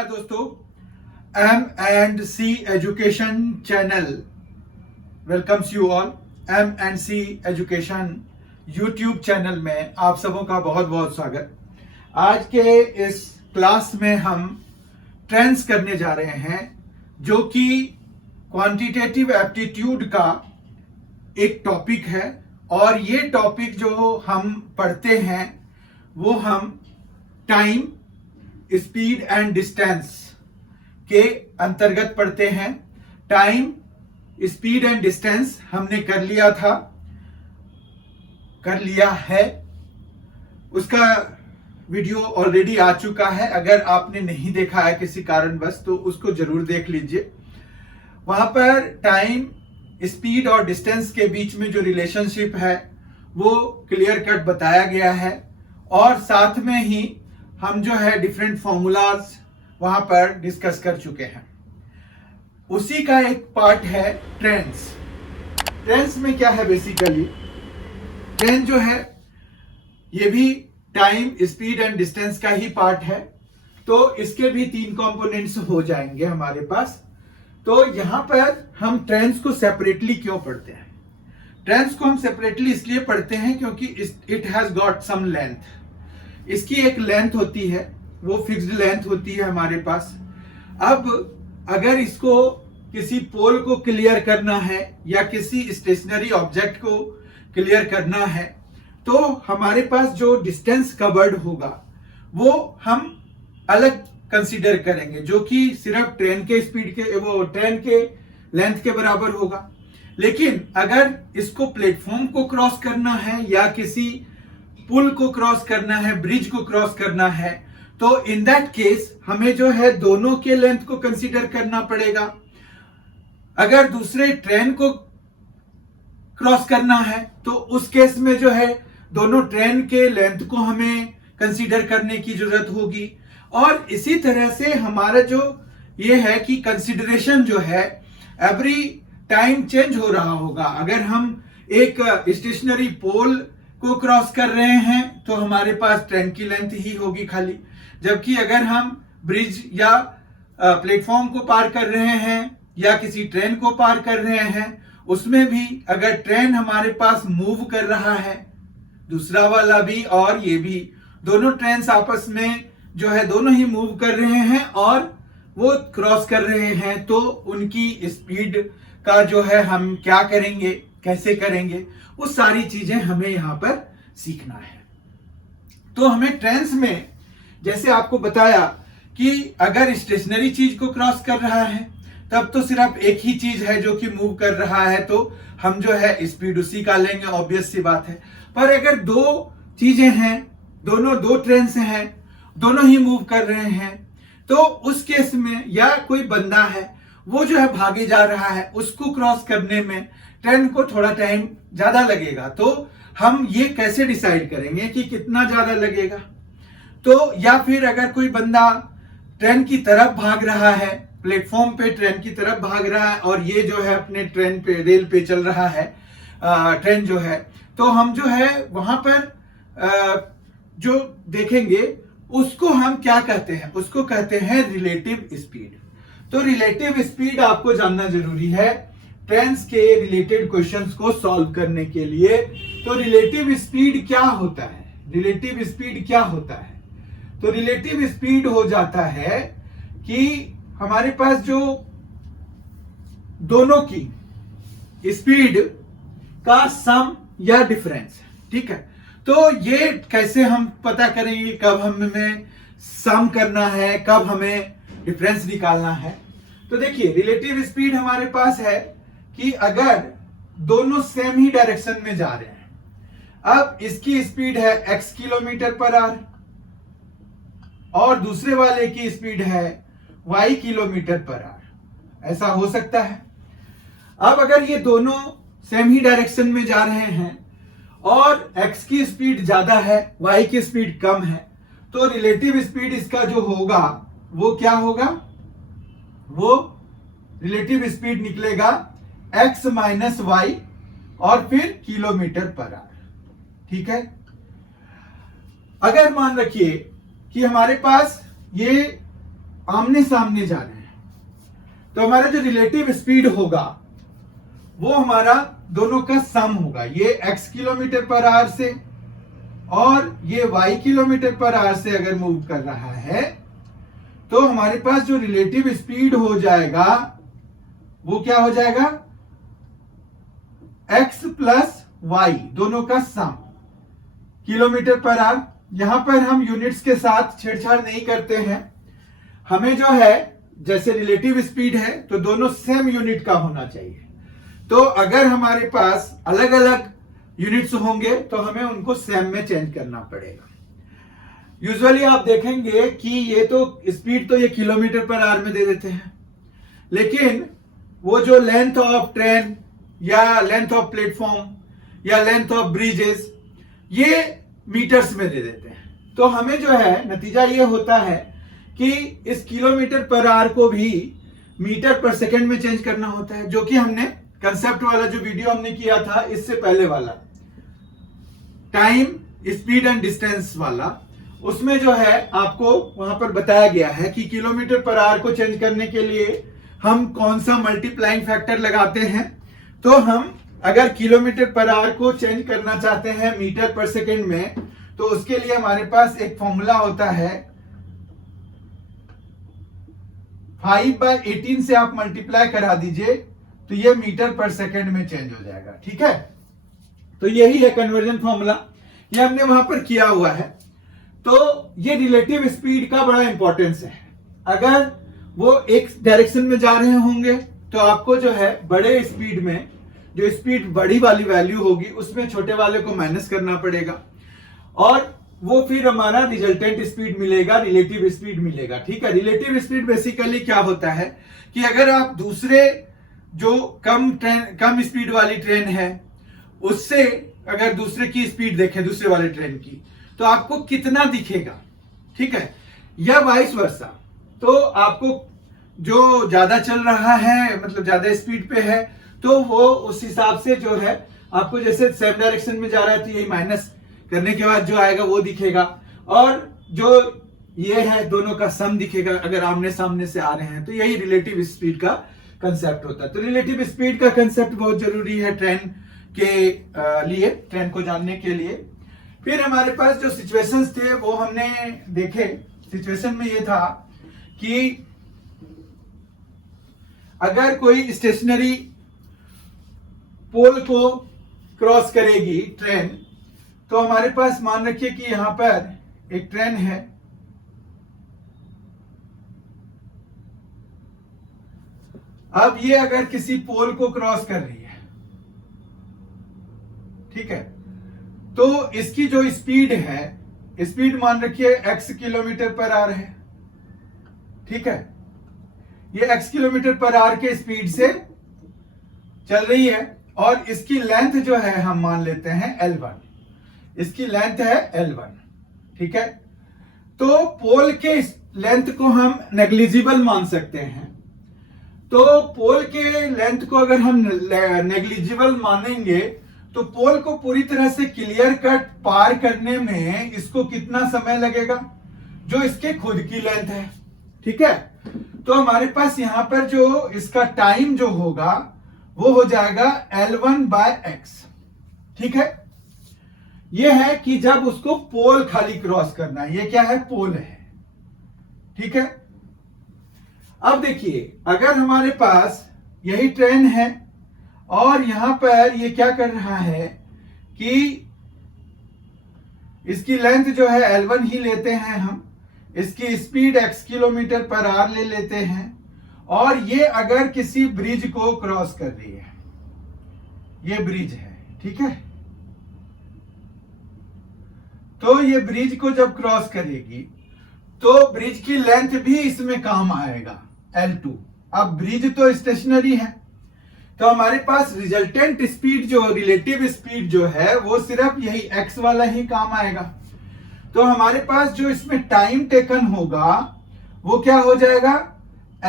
नमस्कार दोस्तों, M&C education channel welcomes you all. M&C education YouTube channel में आप सबों का बहुत बहुत स्वागत। आज के इस क्लास में हम ट्रेंड्स करने जा रहे हैं, जो कि क्वांटिटेटिव एप्टीट्यूड का एक टॉपिक है। और ये टॉपिक जो हम पढ़ते हैं वो हम टाइम, स्पीड एंड डिस्टेंस के अंतर्गत पढ़ते हैं। टाइम, स्पीड एंड डिस्टेंस हमने कर लिया है। उसका वीडियो ऑलरेडी आ चुका है। अगर आपने नहीं देखा है किसी कारणवश तो उसको जरूर देख लीजिए। वहां पर टाइम, स्पीड और डिस्टेंस के बीच में जो रिलेशनशिप है वो क्लियर कट बताया गया है। और साथ में ही हम जो है डिफरेंट फॉर्मूलाज वहां पर डिस्कस कर चुके हैं। उसी का एक पार्ट है ट्रेंड्स। ट्रेंड्स में क्या है, बेसिकली ट्रेंड जो है ये भी टाइम, स्पीड एंड डिस्टेंस का ही पार्ट है। तो इसके भी 3 कंपोनेंट्स हो जाएंगे हमारे पास। तो यहां पर हम ट्रेंड्स को सेपरेटली क्यों पढ़ते हैं? ट्रेंड्स को हम सेपरेटली इसलिए पढ़ते हैं क्योंकि it has got some length. इसकी एक लेंथ होती है, वो फिक्स्ड लेंथ होती है हमारे पास। अब अगर इसको किसी पोल को क्लियर करना है या किसी स्टेशनरी ऑब्जेक्ट को क्लियर करना है तो हमारे पास जो डिस्टेंस कवर्ड होगा वो हम अलग कंसीडर करेंगे, जो कि सिर्फ ट्रेन के स्पीड के, वो ट्रेन के लेंथ के बराबर होगा। लेकिन अगर इसको प्लेटफॉर्म को क्रॉस करना है या किसी पुल को क्रॉस करना है, ब्रिज को क्रॉस करना है, तो इन दैट केस हमें जो है दोनों के लेंथ को कंसीडर करना पड़ेगा। अगर दूसरे ट्रेन को क्रॉस करना है तो उस केस में जो है दोनों ट्रेन के लेंथ को हमें कंसीडर करने की जरूरत होगी। और इसी तरह से हमारा जो ये है कि कंसीडरेशन जो है एवरी टाइम चेंज हो रहा होगा। अगर हम एक स्टेशनरी पोल को क्रॉस कर रहे हैं तो हमारे पास ट्रेन की लेंथ ही होगी खाली, जबकि अगर हम ब्रिज या प्लेटफॉर्म को पार कर रहे हैं या किसी ट्रेन को पार कर रहे हैं, उसमें भी अगर ट्रेन हमारे पास मूव कर रहा है, दूसरा वाला भी और ये भी, दोनों ट्रेन आपस में जो है दोनों ही मूव कर रहे हैं और वो क्रॉस कर रहे हैं, तो उनकी स्पीड का जो है हम क्या करेंगे, कैसे करेंगे, वो सारी चीजें हमें यहां पर सीखना है। तो हमें ट्रेन्स में जैसे आपको बताया कि अगर स्टेशनरी चीज को क्रॉस कर रहा है तब तो सिर्फ एक ही चीज है जो कि मूव कर रहा है, तो हम जो है स्पीड उसी का लेंगे, ऑब्वियस सी बात है। पर अगर दो चीजें हैं, दो ट्रेन्स हैं, दोनों ही मूव कर रहे हैं, तो उस केस में या कोई बंदा है वो जो है भागे जा रहा है, उसको क्रॉस करने में ट्रेन को थोड़ा टाइम ज्यादा लगेगा। तो हम ये कैसे डिसाइड करेंगे कि कितना ज्यादा लगेगा? तो या फिर अगर कोई बंदा ट्रेन की तरफ भाग रहा है, प्लेटफॉर्म पे ट्रेन की तरफ भाग रहा है और ये जो है अपने ट्रेन पे, रेल पे चल रहा है ट्रेन जो है, तो हम जो है वहां पर जो देखेंगे उसको हम क्या कहते हैं? उसको कहते हैं रिलेटिव स्पीड। तो रिलेटिव स्पीड आपको जानना जरूरी है ट्रेन्स के रिलेटेड क्वेश्चंस को सॉल्व करने के लिए। तो रिलेटिव स्पीड क्या होता है? रिलेटिव स्पीड क्या होता है? तो रिलेटिव स्पीड हो जाता है कि हमारे पास जो दोनों की स्पीड का सम या डिफरेंस है, ठीक है। तो ये कैसे हम पता करेंगे कब हमें सम करना है, कब हमें डिफरेंस निकालना है? तो देखिए, रिलेटिव स्पीड हमारे पास है कि अगर दोनों सेम ही डायरेक्शन में जा रहे हैं, अब इसकी स्पीड है x किलोमीटर पर आवर और दूसरे वाले की स्पीड है y किलोमीटर पर आवर, ऐसा हो सकता है। अब अगर ये दोनों सेम ही डायरेक्शन में जा रहे हैं और x की स्पीड ज्यादा है, y की स्पीड कम है, तो रिलेटिव स्पीड इसका जो होगा वो क्या होगा? वो रिलेटिव स्पीड निकलेगा x माइनस वाई और फिर किलोमीटर पर आवर, ठीक है। अगर मान रखिए कि हमारे पास ये आमने सामने जा रहे हैं, तो हमारा जो रिलेटिव स्पीड होगा वो हमारा दोनों का सम होगा। ये x किलोमीटर पर आवर से और ये y किलोमीटर पर आवर से अगर मूव कर रहा है तो हमारे पास जो रिलेटिव स्पीड हो जाएगा वो क्या हो जाएगा, x प्लस y दोनों का सम किलोमीटर पर आवर। यहां पर हम यूनिट्स के साथ छेड़छाड़ नहीं करते हैं, हमें जो है जैसे रिलेटिव स्पीड है तो दोनों सेम यूनिट का होना चाहिए। तो अगर हमारे पास अलग अलग यूनिट्स होंगे तो हमें उनको सेम में चेंज करना पड़ेगा। यूजुअली आप देखेंगे कि ये तो स्पीड तो ये किलोमीटर पर आवर में दे देते हैं, लेकिन वो जो लेंथ ऑफ ट्रेन या लेंथ ऑफ प्लेटफॉर्म या लेंथ ऑफ ब्रिजेस ये मीटर्स में दे देते हैं। तो हमें जो है नतीजा ये होता है कि इस किलोमीटर पर आवर को भी मीटर पर सेकंड में चेंज करना होता है, जो कि हमने कंसेप्ट वाला जो वीडियो हमने किया था इससे पहले वाला टाइम स्पीड एंड डिस्टेंस वाला, उसमें जो है आपको वहां पर बताया गया है कि किलोमीटर पर आवर को चेंज करने के लिए हम कौन सा मल्टीप्लाइंग फैक्टर लगाते हैं। तो हम अगर किलोमीटर पर आवर को चेंज करना चाहते हैं मीटर पर सेकंड में, तो उसके लिए हमारे पास एक फॉर्मूला होता है 5/18 से आप मल्टीप्लाई करा दीजिए तो ये मीटर पर सेकंड में चेंज हो जाएगा। ठीक है, तो यही है कन्वर्जन फॉर्मूला, ये हमने वहां पर किया हुआ है। तो ये रिलेटिव स्पीड का बड़ा इंपॉर्टेंस है। अगर वो एक डायरेक्शन में जा रहे होंगे तो आपको जो है बड़े स्पीड में जो स्पीड बड़ी वाली वैल्यू होगी उसमें छोटे वाले को माइनस करना पड़ेगा और वो फिर हमारा रिजल्टेंट स्पीड मिलेगा, रिलेटिव स्पीड मिलेगा। ठीक है, रिलेटिव स्पीड बेसिकली क्या होता है कि अगर आप दूसरे जो कम स्पीड वाली ट्रेन है उससे अगर दूसरे की स्पीड देखें दूसरे वाले ट्रेन की तो आपको कितना दिखेगा, ठीक है, या वाइस वर्सा। तो आपको जो ज्यादा चल रहा है मतलब ज्यादा स्पीड पे है तो वो उस हिसाब से जो है आपको जैसे सेम डायरेक्शन में जा रहा है तो यही माइनस करने के बाद जो आएगा वो दिखेगा, और जो ये है दोनों का सम दिखेगा अगर आमने सामने से आ रहे हैं। तो यही रिलेटिव स्पीड का कंसेप्ट होता है। तो रिलेटिव स्पीड का कंसेप्ट बहुत जरूरी है ट्रेन के लिए, ट्रेन को जानने के लिए। फिर हमारे पास जो सिचुएशंस थे वो हमने देखे। सिचुएशन में ये था कि अगर कोई स्टेशनरी पोल को क्रॉस करेगी ट्रेन, तो हमारे पास मान रखिए कि यहां पर एक ट्रेन है, अब ये अगर किसी पोल को क्रॉस कर रही है, ठीक है, तो इसकी जो स्पीड है, स्पीड मान रखिए x किलोमीटर पर आवर है। ठीक है, ये x किलोमीटर पर आवर के स्पीड से चल रही है और इसकी लेंथ जो है हम मान लेते हैं L1, इसकी लेंथ है L1। ठीक है, तो पोल के लेंथ को हम नेग्लिजिबल मान सकते हैं। तो पोल के लेंथ को अगर हम नेग्लिजिबल मानेंगे तो पोल को पूरी तरह से क्लियर कट पार करने में इसको कितना समय लगेगा, जो इसके खुद की लेंथ है। ठीक है, तो हमारे पास यहां पर जो इसका टाइम जो होगा वो हो जाएगा L1/x। ठीक है, ये है कि जब उसको पोल खाली क्रॉस करना है, ये क्या है, पोल है। ठीक है, अब देखिए अगर हमारे पास यही ट्रेन है और यहां पर ये क्या कर रहा है कि इसकी लेंथ जो है L1 ही लेते हैं हम, इसकी speed x kilometre per our ले लेते हैं, और ये अगर किसी ब्रिज को क्रॉस कर रही है, ये ब्रिज है। ठीक है, तो ये ब्रिज को जब क्रॉस करेगी तो ब्रिज की लेंथ भी इसमें काम आएगा, L2। अब ब्रिज तो स्टेशनरी है तो हमारे पास रिजल्टेंट स्पीड जो रिलेटिव स्पीड जो है वो सिर्फ यही x वाला ही काम आएगा। तो हमारे पास जो इसमें टाइम टेकन होगा वो क्या हो जाएगा,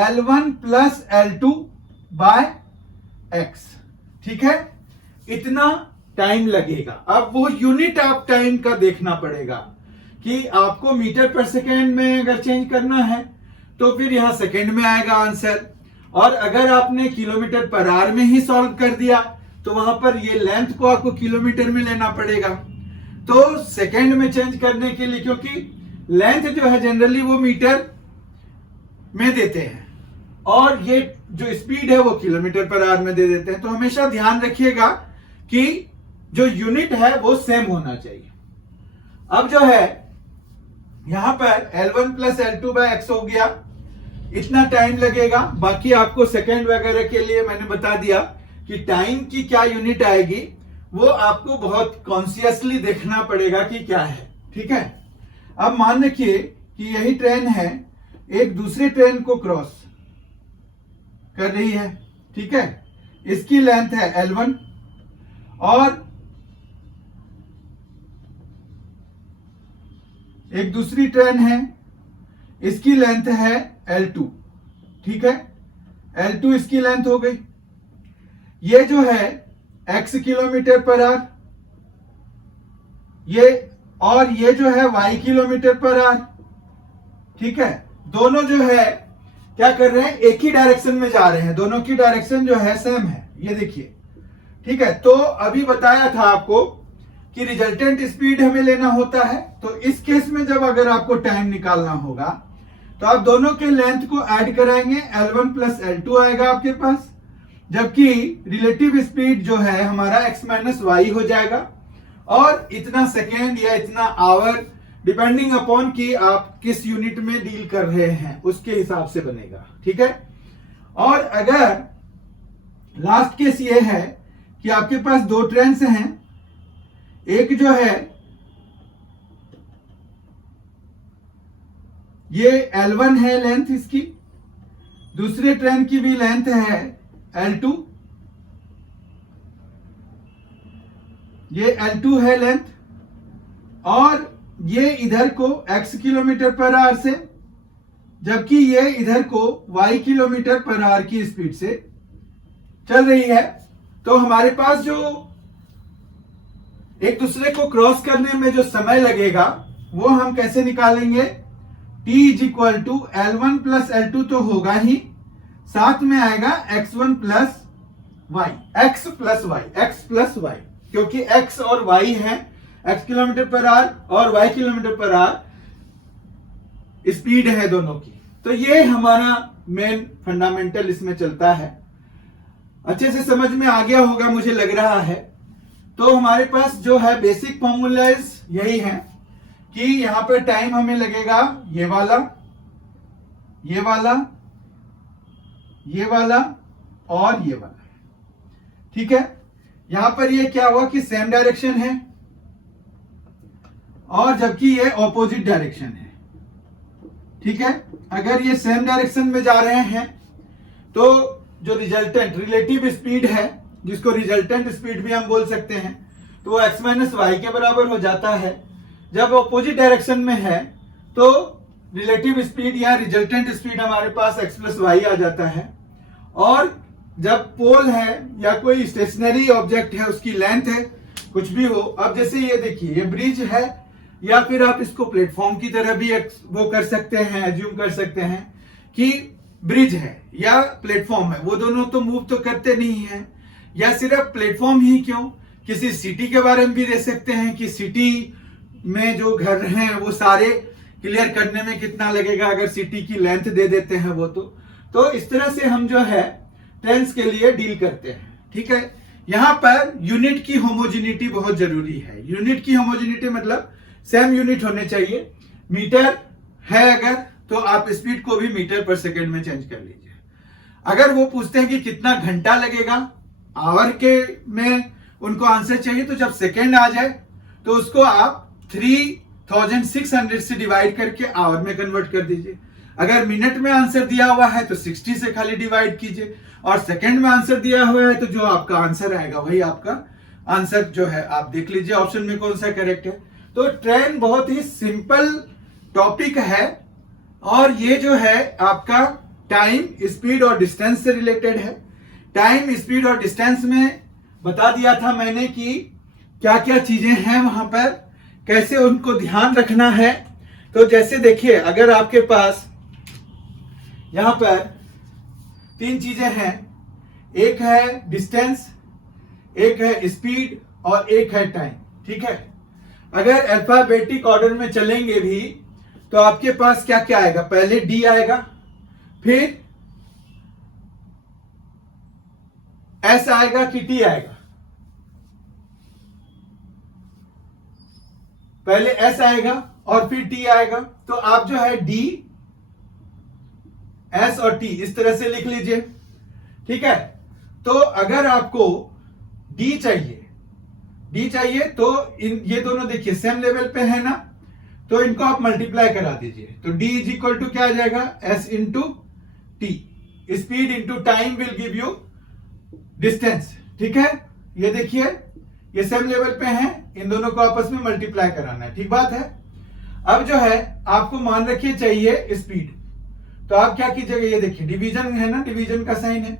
L1 प्लस L2/x। ठीक है, इतना टाइम लगेगा। अब वो यूनिट ऑफ टाइम का देखना पड़ेगा कि आपको मीटर पर सेकेंड में अगर चेंज करना है तो फिर यहाँ सेकंड में आएगा आंसर। और अगर आपने किलोमीटर पर आवर में ही सॉल्व कर दिया तो वहां पर ये लेंथ को आपको किलोमीटर में लेना पड़ेगा। तो सेकंड में चेंज करने के लिए, क्योंकि लेंथ जो है जनरली वो मीटर में देते हैं और ये जो स्पीड है वो किलोमीटर पर आवर में दे देते हैं। तो हमेशा ध्यान रखिएगा कि जो यूनिट है वो सेम होना चाहिए। अब जो है यहां पर L1 plus L2 bye X हो गया, इतना टाइम लगेगा। बाकी आपको सेकंड वगैरह के लिए मैंने बता दिया कि टाइम की क्या यूनिट आएगी, वो आपको बहुत कॉन्शियसली देखना पड़ेगा कि क्या है। ठीक है, अब मान रखिए कि यही ट्रेन है, एक दूसरी ट्रेन को क्रॉस कर रही है। ठीक है, इसकी लेंथ है L1 और एक दूसरी ट्रेन है, इसकी लेंथ है L2। ठीक है, L2 इसकी लेंथ हो गई। ये जो है x किलोमीटर पर आवर, ये और ये जो है y किलोमीटर पर आवर। ठीक है, दोनों जो है क्या कर रहे हैं, एक ही डायरेक्शन में जा रहे हैं, दोनों की डायरेक्शन जो है सेम है, ये देखिए। ठीक है, तो अभी बताया था आपको कि रिजल्टेंट स्पीड हमें लेना होता है। तो इस केस में जब अगर आपको टाइम निकालना होगा तो आप दोनों के लेंथ को ऐड कराएंगे, L1 प्लस L2 आएगा आपके पास, जबकि रिलेटिव स्पीड जो है हमारा x माइनस वाई हो जाएगा। और इतना सेकेंड या इतना आवर, डिपेंडिंग अपॉन कि आप किस यूनिट में डील कर रहे हैं उसके हिसाब से बनेगा। ठीक है, और अगर लास्ट केस ये है कि आपके पास दो ट्रेन हैं, एक जो है ये L1 है लेंथ इसकी, दूसरे ट्रेन की भी लेंथ है L2, ये L2 है लेंथ, और ये इधर को x किलोमीटर पर आवर से, जबकि ये इधर को y किलोमीटर पर आवर की स्पीड से चल रही है। तो हमारे पास जो एक दूसरे को क्रॉस करने में जो समय लगेगा वो हम कैसे निकालेंगे, t is equal to L1 plus L2 तो होगा ही, साथ में आएगा x1 plus y, x plus y, क्योंकि x और y है, x किलोमीटर पर आवर और y kilometre per hour speed है दोनों की। तो ये हमारा मेन फंडामेंटल इसमें चलता है। अच्छे से समझ में आ गया होगा मुझे लग रहा है। तो हमारे पास जो है बेसिक फॉर्मूलाज यही है कि यहां पर टाइम हमें लगेगा ये वाला, ये वाला, ये वाला और ये वाला। ठीक है, यहां पर ये क्या हुआ कि सेम डायरेक्शन है और जबकि ये ऑपोजिट डायरेक्शन है। ठीक है, अगर ये सेम डायरेक्शन में जा रहे हैं तो जो रिजल्टेंट रिलेटिव स्पीड है, जिसको रिजल्टेंट स्पीड भी हम बोल सकते हैं, तो वो x माइनस वाई के बराबर हो जाता है। जब ऑपोजिट डायरेक्शन में है तो रिलेटिव स्पीड या रिजल्टेंट स्पीड हमारे पास x प्लस वाई आ जाता है। और जब पोल है या कोई स्टेशनरी ऑब्जेक्ट है, उसकी लेंथ है, कुछ भी हो, अब जैसे ये देखिए ये ब्रिज है, या फिर आप इसको प्लेटफॉर्म की तरह भी वो कर सकते हैं, एज्यूम कर सकते हैं कि ब्रिज है या प्लेटफॉर्म है, वो दोनों तो मूव तो करते नहीं है। या सिर्फ प्लेटफॉर्म ही क्यों, किसी सिटी के बारे में भी दे सकते हैं कि सिटी में जो घर हैं वो सारे क्लियर करने में कितना लगेगा, अगर सिटी की लेंथ दे देते हैं वो तो इस तरह से हम जो है ट्रेन्स के लिए डील करते हैं। ठीक है, यहां पर यूनिट की होमोजेनिटी बहुत जरूरी है। यूनिट की होमोजेनिटी मतलब सेम यूनिट होने चाहिए। मीटर है अगर, तो आप स्पीड को भी मीटर पर सेकंड में चेंज कर लीजिए। अगर वो पूछते हैं कि कितना घंटा लगेगा, आवर के में उनको आंसर चाहिए, तो जब सेकंड आ जाए तो उसको आप 3600 से डिवाइड करके आवर में कन्वर्ट कर दीजिए। अगर मिनट में आंसर दिया हुआ है तो 60 से खाली डिवाइड कीजिए, और सेकंड में आंसर दिया हुआ है तो जो आपका आंसर आएगा वही आपका आंसर जो है, आप देख लीजिए ऑप्शन में कौन सा करेक्ट है। तो ट्रेन बहुत ही सिंपल टॉपिक है और ये जो है आपका टाइम, स्पीड और डिस्टेंस से रिलेटेड है। टाइम, स्पीड और डिस्टेंस में बता दिया था मैंने कि क्या क्या चीजें हैं वहां पर, कैसे उनको ध्यान रखना है। तो जैसे देखिए, अगर आपके पास यहां पर 3 चीजें हैं, एक है डिस्टेंस, एक है स्पीड और एक है टाइम। ठीक है, अगर अल्फाबेटिक ऑर्डर में चलेंगे भी तो आपके पास क्या क्या आएगा, पहले डी आएगा, फिर एस आएगा कि टी आएगा, पहले एस आएगा और फिर टी आएगा। तो आप जो है डी, एस और टी इस तरह से लिख लीजिए। ठीक है, तो अगर आपको डी चाहिए तो ये दोनों देखिए सेम लेवल पे है ना, तो इनको आप मल्टीप्लाई करा दीजिए। तो D इज इक्वल टू क्या आ जाएगा, S into T, speed into time will give you distance. ठीक है, ये देखिए ये सेम लेवल पे हैं, इन दोनों को आपस में मल्टीप्लाई कराना है। ठीक बात है। अब जो है आपको मान रखिए चाहिए स्पीड, तो आप क्या कीजिएगा, ये देखिए डिवीजन है ना, डिवीजन का साइन है,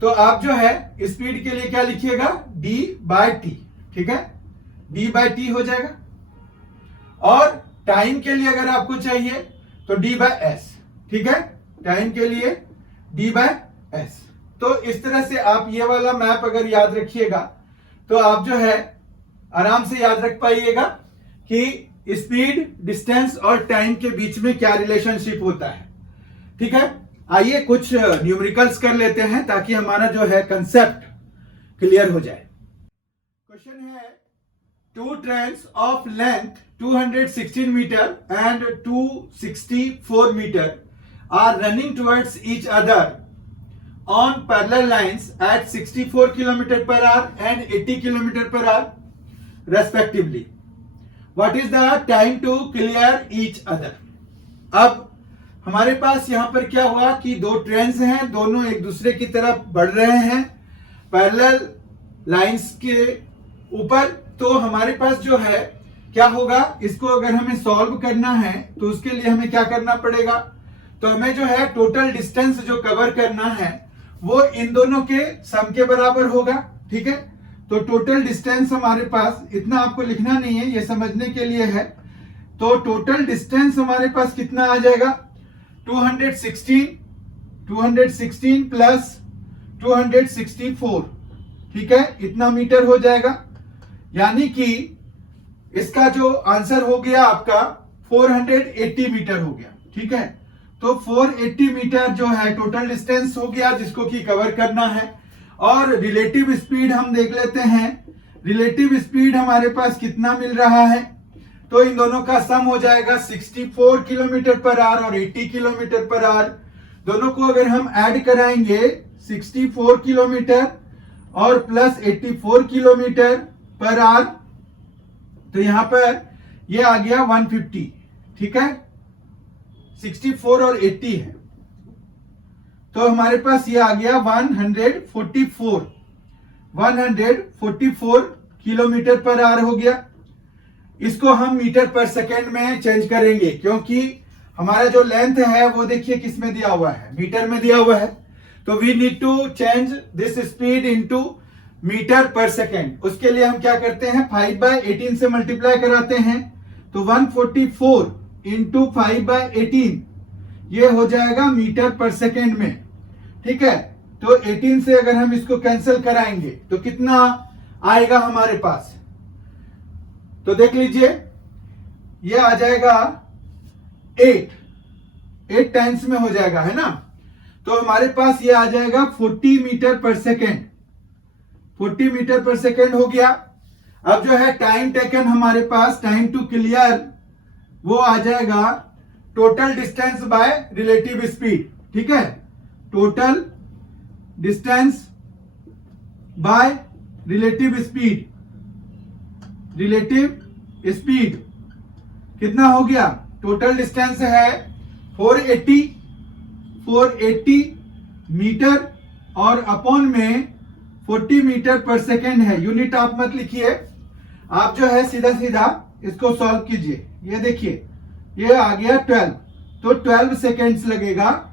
तो आप जो है स्पीड के लिए क्या लिखिएगा, D बाय टी। ठीक है, D बाय टी हो जाएगा। और टाइम के लिए अगर आपको चाहिए तो D बाय एस। ठीक है, टाइम के लिए D बाय एस। तो इस तरह से आप ये वाला मैप अगर याद रखिएगा तो आप जो है आराम से याद रख पाइएगा कि स्पीड, डिस्टेंस और टाइम के बीच में क्या रिलेशनशिप होता है। ठीक है, आइए कुछ न्यूमेरिकल्स कर लेते हैं ताकि हमारा जो है कंसेप्ट क्लियर हो जाए। क्वेश्चन है, two trains of length 216 metre and 264 metre are running towards each other on parallel lines at 64 km per hour and 80 km per hour respectively. What is the time to clear each other? अब हमारे पास यहां पर क्या हुआ कि दो trains हैं, दोनों एक दूसरे की तरफ बढ़ रहे हैं पैरेलल लाइंस के ऊपर। तो हमारे पास जो है क्या होगा, इसको अगर हमें सॉल्व करना है तो उसके लिए हमें क्या करना पड़ेगा, तो हमें जो है टोटल डिस्टेंस जो कवर करना है वो इन दोनों के सम के बराबर होगा। ठीक है, तो टोटल डिस्टेंस हमारे पास, इतना आपको लिखना नहीं है, ये समझने के लिए है। तो टोटल डिस्टेंस हमारे पास कितना आ जाएगा, 216 प्लस 264। ठीक है, इतना मीटर हो जाएगा, यानी कि इसका जो आंसर हो गया आपका 480 मीटर हो गया। ठीक है, तो 480 मीटर जो है टोटल डिस्टेंस हो गया जिसको कि कवर करना है। और रिलेटिव स्पीड हम देख लेते हैं, रिलेटिव स्पीड हमारे पास कितना मिल रहा है, तो इन दोनों का सम हो जाएगा 64 किलोमीटर पर आवर और 80 किलोमीटर पर आवर। दोनों को अगर हम ऐड कराएंगे 64 किलोमीटर और प्लस 84 किलोमीटर पर आवर, तो यहां पर ये आ गया 150। ठीक है, 64 और 80 है, तो हमारे पास ये आ गया 144 किलोमीटर पर आवर हो गया। इसको हम मीटर पर सेकेंड में चेंज करेंगे क्योंकि हमारा जो लेंथ है वो देखिए किस में दिया हुआ है, मीटर में दिया हुआ है। तो we need to change this speed into metre per second. उसके लिए हम क्या करते हैं, 5/18 से मल्टीप्लाई कराते हैं, तो 144 इंटू 5/18 ये हो जाएगा मीटर पर सेकेंड में। ठीक है, तो 18 से अगर हम इसको कैंसिल कराएंगे तो कितना आएगा हमारे पास, तो देख लीजिए ये आ जाएगा 8 टाइम्स में हो जाएगा, है ना। तो हमारे पास ये आ जाएगा 40 metre per second, 40 metre per second हो गया। अब जो है टाइम टेकन हमारे पास, टाइम टू क्लियर, वो आ जाएगा total distance by relative speed. ठीक है, total distance by relative speed, relative speed कितना हो गया, टोटल डिस्टेंस है 480 मीटर और अपॉन में 40 मीटर पर सेकेंड है। यूनिट आप मत लिखिए, आप जो है सीधा सीधा इसको सॉल्व कीजिए। ये देखिए ये आ गया 12, तो 12 सेकेंड्स लगेगा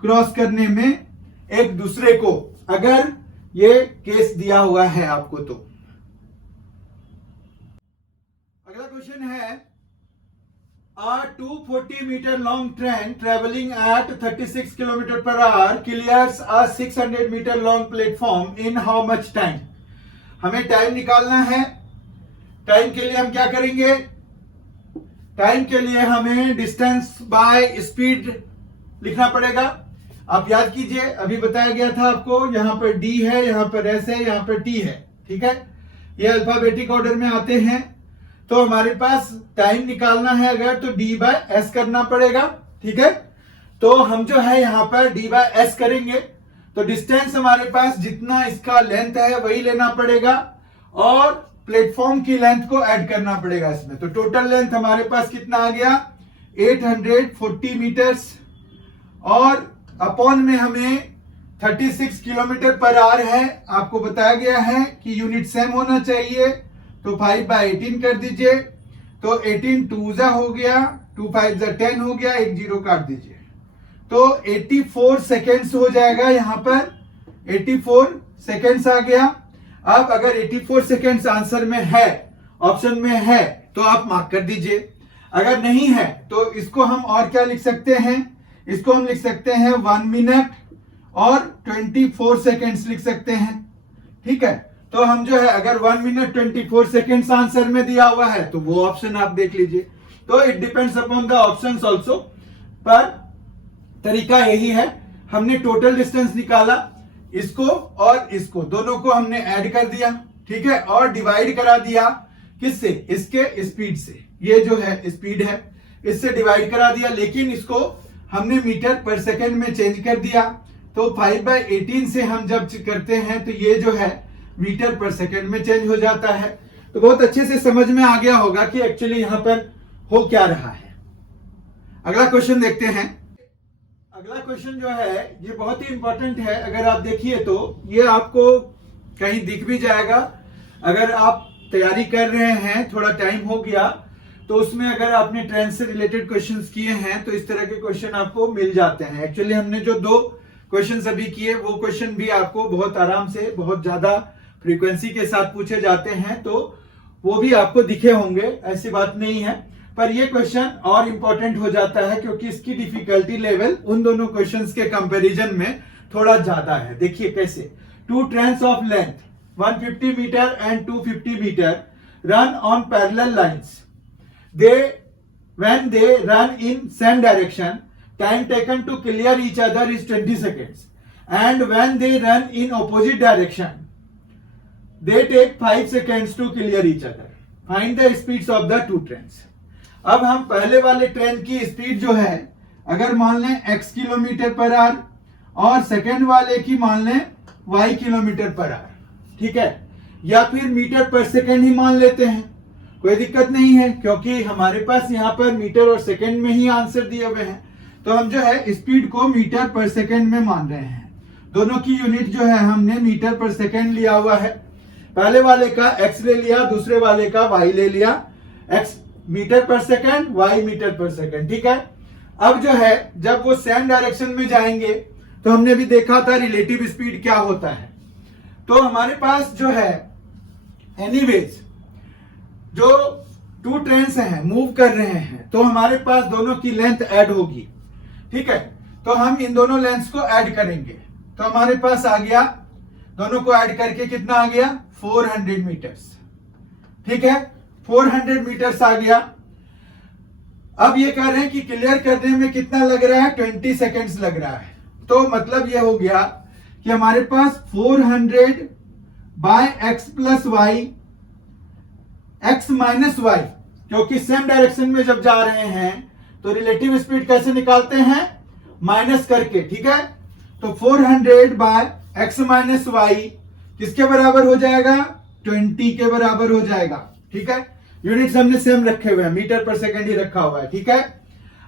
क्रॉस करने में एक दूसरे को, अगर ये केस दिया हुआ है आपको तो। अगला क्वेश्चन है, A 240 meter long train traveling at 36 km per hour clears a 600 meter long platform in how much time? हमें टाइम निकालना है। टाइम के लिए हम क्या करेंगे? टाइम के लिए हमें डिस्टेंस बाय स्पीड लिखना पड़ेगा। आप याद कीजिए, अभी बताया गया था आपको, यहां पर d है, यहां पर s है, यहां पर t है, ठीक है। ये अल्फाबेटिक ऑर्डर में आते हैं। तो हमारे पास टाइम निकालना है अगर, तो d बाय s करना पड़ेगा, ठीक है। तो हम जो है यहां पर d बाय s करेंगे। तो डिस्टेंस हमारे पास जितना इसका लेंथ है वही लेना पड़ेगा और प्लेटफॉर्म की लेंथ को ऐड करना पड़ेगा इसमें। तो टोटल लेंथ हमारे पास कितना आ गया? 840 मीटर्स और अपॉन में हमें 36 किलोमीटर पर आवर है। आपको बताया गया है कि यूनिट सेम होना चाहिए, तो 5/18 कर दीजिए। तो 18 2 जा हो गया, 2 5 जा 10 हो गया, 1 0 काट दीजिए। तो 84 सेकेंड्स हो जाएगा। यहां पर 84 सेकेंड्स आ गया। अब अगर 84 सेकेंड्स आंसर में है, ऑप्शन में है, तो आप मार्क कर दीजिए। अगर नहीं है तो इसको हम और क्या लिख सकते हैं? इसको हम लिख सकते हैं 1 मिनट और 24 सेकेंड्स लिख सकते हैं, ठीक है। तो हम जो है अगर 1 मिनट 24 सेकेंड्स आंसर में दिया हुआ है तो वो ऑप्शन आप देख लीजिए। तो it depends upon the options also, पर तरीका यही है। हमने टोटल डिस्टेंस निकाला, इसको और इसको दोनों को हमने ऐड कर दिया, ठीक है, और डिवाइड करा दिया किससे? इसके स्पीड से। ये जो है स्पीड है, इससे डिवाइड करा दिया, लेकिन इसको हमने मीटर पर सेकेंड में चेंज कर दिया। तो 5/18 से हम जब करते हैं तो ये जो है मीटर पर सेकेंड में चेंज हो जाता है। तो बहुत अच्छे से समझ में आ गया होगा कि एक्चुअली यहां पर हो क्या रहा है। अगला क्वेश्चन देखते हैं। अगला क्वेश्चन जो है ये बहुत ही इंपॉर्टेंट है। अगर आप देखिए तो ये आपको कहीं दिख भी जाएगा। अगर आप तैयारी कर रहे हैं, थोड़ा टाइम हो गया, तो उसमें अगर आपने ट्रेन से रिलेटेड क्वेश्चंस किए हैं तो इस तरह के क्वेश्चन आपको मिल जाते हैं। एक्चुअली हमने जो 2 क्वेश्चंस अभी किए वो क्वेश्चन भी आपको बहुत आराम से, बहुत ज्यादा फ्रीक्वेंसी के साथ पूछे जाते हैं, तो वो भी आपको दिखे होंगे, ऐसी बात नहीं है। पर ये क्वेश्चन और इंपॉर्टेंट हो जाता है क्योंकि इसकी डिफिकल्टी लेवल उन दोनों क्वेश्चंस के कंपैरिजन में थोड़ा ज्यादा है। देखिए कैसे। 2 trains of length 150 metre and 250 metre run on parallel lines. When they run in same direction, time taken to clear each other is 20 seconds. And when they run in opposite direction, they take 5 seconds to clear each other. Find the speeds of the 2 trains. अब हम पहले वाले train की speed जो है अगर मान लें x किलोमीटर पर आवर और सेकेंड वाले की मान लें y किलोमीटर पर आवर, ठीक है, या फिर मीटर पर सेकेंड ही मान लेते हैं, कोई दिक्कत नहीं है क्योंकि हमारे पास यहाँ पर मीटर और सेकंड में ही आंसर दिए हुए हैं। तो हम जो है स्पीड को मीटर पर सेकंड में मान रहे हैं। दोनों की यूनिट जो है हमने मीटर पर सेकंड लिया हुआ है। पहले वाले का x ले लिया, दूसरे वाले का y ले लिया। x मीटर पर सेकंड, y मीटर पर सेकंड, ठीक है। अब जो है जब वो सेम डायरेक्शन में जाएंगे तो हमने भी देखा था रिलेटिव स्पीड क्या होता है। तो हमारे पास जो है एनीवेज जो 2 ट्रेन्स हैं मूव कर रहे हैं, तो हमारे पास दोनों की लेंथ ऐड होगी, ठीक है। तो हम इन दोनों लेंथ्स को ऐड करेंगे तो हमारे पास आ गया, दोनों को ऐड करके कितना आ गया? 400 मीटर्स, ठीक है, 400 मीटर्स आ गया। अब ये कह रहे हैं कि क्लियर करने में कितना लग रहा है? 20 सेकेंड्स लग रहा है। तो मतलब ये हो गया कि हमारे पास 400/x + y x - y, क्योंकि सेम डायरेक्शन में जब जा रहे हैं तो रिलेटिव स्पीड कैसे निकालते हैं? माइनस करके, ठीक है। तो 400/x - y किसके बराबर हो जाएगा? 20 के बराबर हो जाएगा, ठीक है। यूनिट्स हमने सेम रखे हुए हैं, मीटर पर सेकंड ही रखा हुआ है, ठीक है।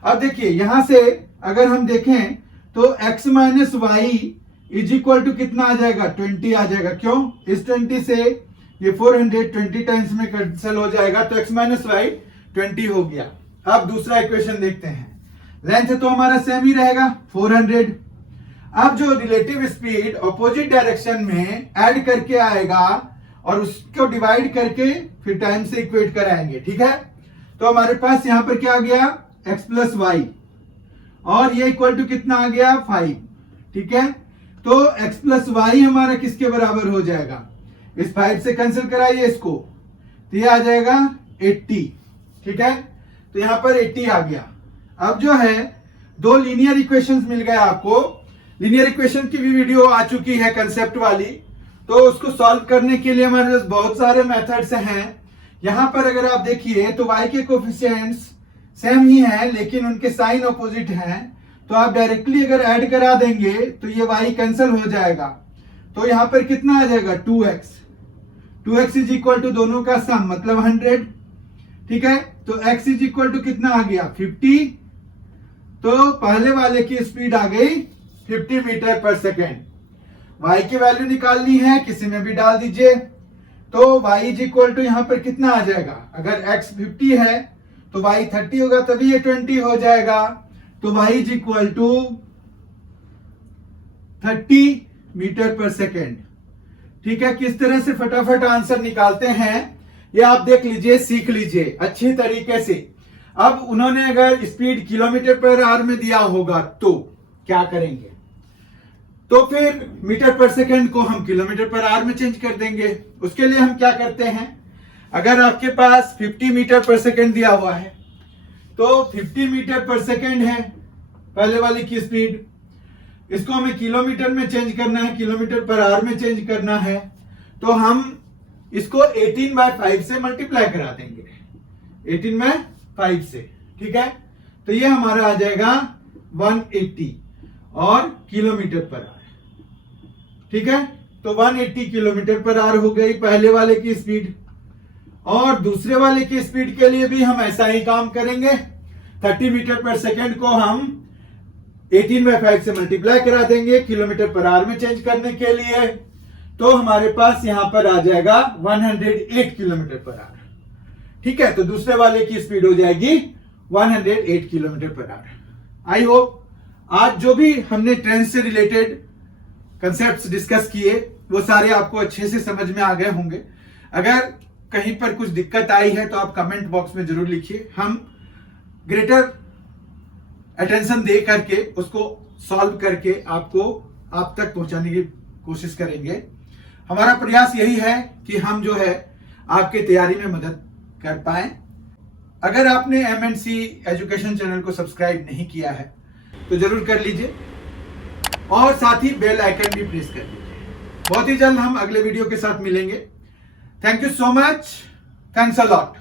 अब देखिए यहां से अगर हम देखें तो x - y = कितना आ जाएगा? 20 आ जाएगा। क्यों? इस 20 से ये 420 टाइम्स में कैंसिल हो जाएगा, तो x - y 20 हो गया। अब दूसरा इक्वेशन देखते हैं। लेंथ तो हमारा सेम ही रहेगा 400। अब जो रिलेटिव स्पीड ऑपोजिट डायरेक्शन में ऐड करके आएगा और उसको डिवाइड करके फिर टाइम से इक्वेट कराएंगे, ठीक है। तो हमारे पास यहां पर क्या आ गया, x प्लस वाई, और ये इक्वल टू कितना आ गया 5। ठीक है, तो x प्लस वाई हमारा किसके बराबर हो जाएगा, इस 5 से कैंसिल कराइए इसको, तो ये आ जाएगा 80। ठीक है, तो यहां पर 80 आ गया। अब जो है दो लीनियर इक्वेशंस मिल गए आपको। लीनियर इक्वेशन की भी वीडियो आ चुकी है कंसेप्ट वाली, तो उसको सॉल्व करने के लिए हमारे पास बहुत सारे मेथड्स हैं। यहां पर अगर आप देखिए तो y के कोफिशिएंट्स सेम ही हैं, लेकिन उनके साइन ऑपोजिट हैं, तो आप डायरेक्टली अगर ऐड करा देंगे तो ये y कैंसिल हो जाएगा। तो यहां पर कितना आ जाएगा 2x इज इक्वल टू दोनों का सम मतलब 100। ठीक है, तो x इज इक्वल टू कितना आ गया 50। तो पहले वाले की स्पीड आ गई 50 मीटर पर सेकेंड। y की वैल्यू निकालनी है, किसी में भी डाल दीजिए। तो y इज इक्वल टू यहां पर कितना आ जाएगा, अगर x 50 है तो y 30 होगा, तभी ये 20 हो जाएगा। तो y is equal to 30 metre per second. ठीक है, किस तरह से फटाफट आंसर निकालते हैं ये आप देख लीजिए, सीख लीजिए अच्छे तरीके से। अब उन्होंने अगर स्पीड किलोमीटर पर आवर में दिया होगा तो क्या करेंगे, तो फिर मीटर पर सेकेंड को हम किलोमीटर पर आवर में चेंज कर देंगे। उसके लिए हम क्या करते हैं, अगर आपके पास 50 मीटर पर सेकेंड दिया हुआ है तो 50 मीटर पर सेकेंड है पहले वाली की स्पीड, इसको हमें किलोमीटर में चेंज करना है, किलोमीटर पर आवर में चेंज करना है, तो हम इसको 18/5 से मल्टीप्लाई करा देंगे, 18/5 से। ठीक है, तो ये हमारा आ जाएगा 180 और किलोमीटर पर आवर। ठीक है, तो 180 किलोमीटर पर आवर हो गई पहले वाले की स्पीड। और दूसरे वाले की स्पीड के लिए भी हम ऐसा ही काम करेंगे, 30 मीटर पर सेकेंड को हम 18/5 से मल्टीप्लाई करा देंगे किलोमीटर पर आवर में चेंज करने के लिए। तो हमारे पास यहां पर आ जाएगा 108 किलोमीटर पर आवर। ठीक है, तो दूसरे वाले की स्पीड हो जाएगी 108 kilometre per our. I hope आज जो भी हमने ट्रेन से रिलेटेड कंसेप्ट्स डिस्कस किए वो सारे आपको अच्छे से समझ में आ गए होंगे। अगर कहीं पर कुछ दिक्कत आई है तो आप कमेंट बॉक्स में जरूर लिखिए, हम ग्रेटर अटेंशन दे करके उसको सॉल्व करके आपको आप तक पहुंचाने की कोशिश करेंगे। हमारा प्रयास यही है कि हम जो है आपके तैयारी में मदद कर पाए। अगर आपने MNC एजुकेशन चैनल को सब्सक्राइब नहीं किया है तो जरूर कर लीजिए, और साथ ही बेल आइकन भी प्रेस कर लीजिए। बहुत ही जल्द हम अगले वीडियो के साथ मिलेंगे। Thank you so much, thanks a lot.